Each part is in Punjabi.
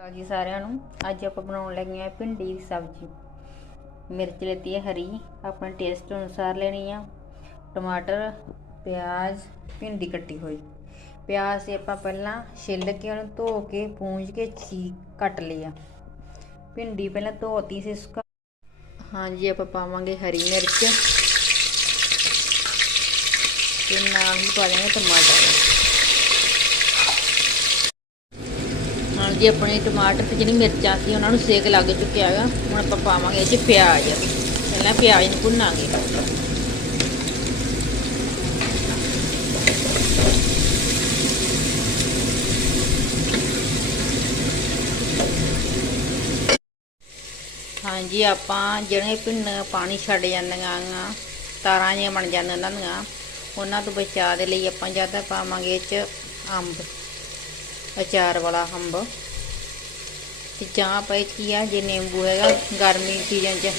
ਸਤਿ ਜੀ ਸਾਰਿਆਂ ਨੂੰ। ਅੱਜ ਆਪਾਂ ਬਣਾਉਣ ਲੱਗੇ ਆ ਭਿੰਡੀ ਦੀ ਸਬਜ਼ੀ। ਮਿਰਚ ਲੈਤੀ ਹੈ ਹਰੀ, ਆਪਣੇ ਟੇਸਟ ਅਨੁਸਾਰ ਲੈਣੀ ਆ। ਟਮਾਟਰ, ਪਿਆਜ਼, ਭਿੰਡੀ ਕੱਟੀ ਹੋਈ। ਪਿਆਜ਼ ਤੇ ਆਪਾਂ ਪਹਿਲਾਂ ਛਿੱਲ ਕੇ ਉਹਨੂੰ ਧੋ ਕੇ, ਪੂੰਝ ਕੇ ਚੀ ਕੱਟ ਲਿਆ ਭਿੰਡੀ ਪਹਿਲਾਂ ਧੋਤੀ ਸੀ ਇਸਕਾ ਹਾਂਜੀ, ਆਪਾਂ ਪਾਵਾਂਗੇ ਹਰੀ ਮਿਰਚ। ਤੇ ਨਾਲ ਹੀ ਪਾ ਦੇਵਾਂਗੇ ਟਮਾਟਰ। ਹਾਂਜੀ ਆਪਣੇ ਟਮਾਟਰ ਤੇ ਜਿਹੜੀ ਮਿਰਚਾਂ ਸੀ, ਉਹਨਾਂ ਨੂੰ ਸੇਕ ਲੱਗ ਚੁੱਕਿਆ ਹੈਗਾ। ਹੁਣ ਆਪਾਂ ਪਾਵਾਂਗੇ ਇਹ 'ਚ ਪਿਆਜ਼। ਪਹਿਲਾਂ ਪਿਆਜ਼ ਨੂੰ ਭੁੰਨਾਂਗੇ। ਹਾਂਜੀ, ਆਪਾਂ ਜਿਹੜੇ ਪਿੰਨ ਪਾਣੀ ਛੱਡ ਜਾਂਦੀਆਂ ਆਂ ਤਾਰਾਂ ਜਿਹੀਆਂ ਬਣ ਜਾਂਦੀਆਂ ਉਹਨਾਂ ਦੀਆਂ, ਉਹਨਾਂ ਤੋਂ ਬਚਾਅ ਦੇ ਲਈ ਆਪਾਂ ਜ਼ਿਆਦਾ ਪਾਵਾਂਗੇ ਇਹ 'ਚ ਅੰਬ, ਅਚਾਰ ਵਾਲਾ ਅੰਬ। ਤੇ ਜਾਂ ਪਏ ਕੀ ਆ, ਜੇ ਨਿੰਬੂ ਹੈਗਾ, ਗਰਮੀ ਸੀਜ਼ਨ ਚ,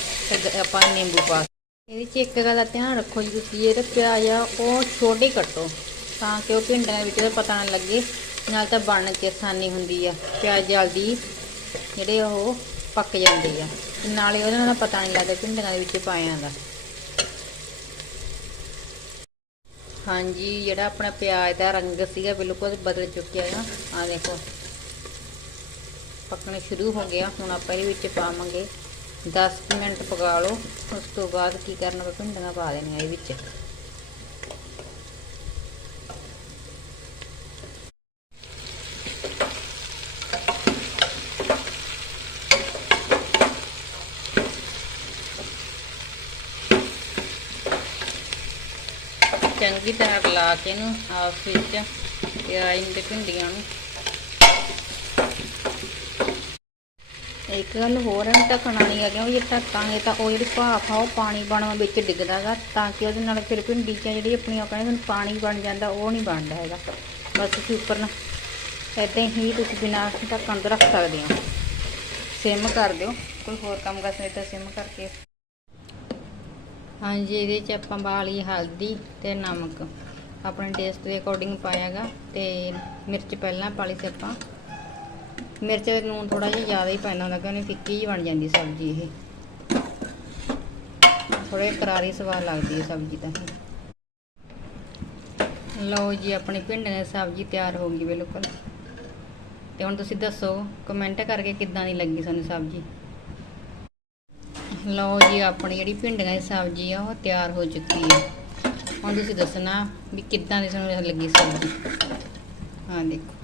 ਤੇ ਆਪਾਂ ਨਿੰਬੂ ਪਾ ਇਹਦੇ ਚ ਇੱਕ ਗੱਲ ਦਾ ਧਿਆਨ ਰੱਖੋ ਜੀ ਤੁਸੀਂ ਜਿਹੜੇ ਪਿਆਜ਼ ਆ, ਉਹ ਛੋਟੇ ਕੱਟੋ, ਤਾਂ ਕਿ ਉਹ ਭਿੰਡਾਂ ਦੇ ਵਿੱਚ ਤਾਂ ਪਤਾ ਨਾ ਲੱਗੇ, ਨਾਲ ਤਾਂ ਬਣਨ ਚ ਆਸਾਨੀ ਹੁੰਦੀ ਆ। ਪਿਆਜ਼ ਜਲਦੀ ਜਿਹੜੇ ਉਹ ਪੱਕ ਜਾਂਦੇ ਆ। ਨਾਲੇ ਉਹਦੇ ਨਾਲ ਪਤਾ ਨਹੀਂ ਲੱਗਦਾ ਭਿੰਡੀਆਂ ਦੇ ਵਿੱਚ ਪਾਇਆਂ ਦਾ। ਹਾਂਜੀ, ਜਿਹੜਾ ਆਪਣਾ ਪਿਆਜ਼ ਦਾ ਰੰਗ ਸੀਗਾ, ਬਿਲਕੁਲ ਬਦਲ ਚੁੱਕਿਆ ਆ। ਆ ਦੇਖੋ। ਪੱਕਣੇ ਸ਼ੁਰੂ ਹੋ ਗਿਆ ਹੁਣ ਆਪਾਂ ਇਹਦੇ ਵਿੱਚ ਪਾਵਾਂਗੇ। 10 ਮਿੰਟ ਪਕਾ ਲਓ, ਉਸ ਤੋਂ ਬਾਅਦ ਕੀ ਕਰਨਾ ਵਾ ਭਿੰਡੀਆਂ ਪਾ ਦੇਣੀਆਂ ਇਹ ਵਿੱਚ। ਚੰਗੀ ਤਰ੍ਹਾਂ ਲਾ ਕੇ ਇਹਨੂੰ ਆਪਸ ਵਿੱਚ ਪਿਆਜ਼ ਤੇ ਭਿੰਡੀਆਂ ਨੂੰ ਇੱਕ ਗੱਲ ਹੋਰ ਹੈ ਢੱਕਣਾ ਨਹੀਂ ਹੈ ਕਿਉਂਕਿ ਜੇ ਢੱਕਾਂਗੇ ਤਾਂ ਉਹ ਜਿਹੜੀ ਭਾਫ ਆ, ਉਹ ਪਾਣੀ ਬਣਨ ਵਿੱਚ ਡਿੱਗਦਾ ਡਿੱਗਦਾਗਾ ਤਾਂ ਕਿ ਉਹਦੇ ਨਾਲ ਫਿਰ ਭਿੰਡੀ ਚ ਜਿਹੜੀ ਆਪਣੀਆਂ ਕਹਿੰਦੇ ਪਾਣੀ ਬਣ ਜਾਂਦਾ, ਉਹ ਨਹੀਂ ਬਣਦਾ ਹੈਗਾ। ਬਸ ਤੁਸੀਂ ਉੱਪਰ ਨਾ ਇਦਾਂ ਹੀ ਤੁਸੀਂ ਬਿਨਾਂ ਢੱਕਣ ਤੋਂ ਰੱਖ ਸਕਦੇ ਹੋ। ਸਿਮ ਕਰ ਦਿਓ, ਕੋਈ ਹੋਰ ਕੰਮ ਕਰ ਸਕਦੇ ਤਾਂ ਸਿਮ ਕਰਕੇ। ਹਾਂਜੀ, ਇਹਦੇ ਚ ਆਪਾਂ ਪਾ ਹਲਦੀ ਤੇ ਨਮਕ। ਆਪਣੇ ਟੇਸਟ ਦੇ ਅਕੋਰਡਿੰਗ ਪਾਇਆਗਾ ਤੇ ਮਿਰਚ ਪਹਿਲਾਂ ਪਾ ਲਈ ਸੀ ਆਪਾਂ। ਮਿਰਚ ਦਾ ਲੂਣ ਥੋੜਾ ਜਿਹਾ ਜ਼ਿਆਦਾ ਹੀ ਪੈਣਾ ਹੁੰਦਾ ਕਿਉਂਕਿ ਫਿੱਕੀ ਜਿਹੀ ਬਣ ਜਾਂਦੀ ਸਬਜ਼ੀ ਇਹ। ਥੋੜੇ ਕਰਾਰੀ ਸਵਾਦ ਲੱਗਦੀ ਹੈ ਸਬਜ਼ੀ ਤਾਂ। ਲਓ ਜੀ, ਆਪਣੀ ਭਿੰਡੀਆਂ ਦੀ ਸਬਜ਼ੀ ਤਿਆਰ ਹੋ ਗਈ ਬਿਲਕੁਲ। ਤੇ ਹੁਣ ਤੁਸੀਂ ਦੱਸੋ ਕਮੈਂਟ ਕਰਕੇ ਕਿੱਦਾਂ ਦੀ ਲੱਗੀ ਸਾਨੂੰ ਸਬਜ਼ੀ? ਲਓ ਜੀ, ਆਪਣੀ ਜਿਹੜੀ ਭਿੰਡੀਆਂ ਦੀ ਸਬਜ਼ੀ ਆ, ਉਹ ਤਿਆਰ ਹੋ ਚੁੱਕੀ ਹੈ। ਹੁਣ ਤੁਸੀਂ ਦੱਸਣਾ ਵੀ ਕਿੱਦਾਂ ਦੀ ਤੁਹਾਨੂੰ ਲੱਗੀ ਸਬਜ਼ੀ। ਹਾਂ, ਦੇਖੋ।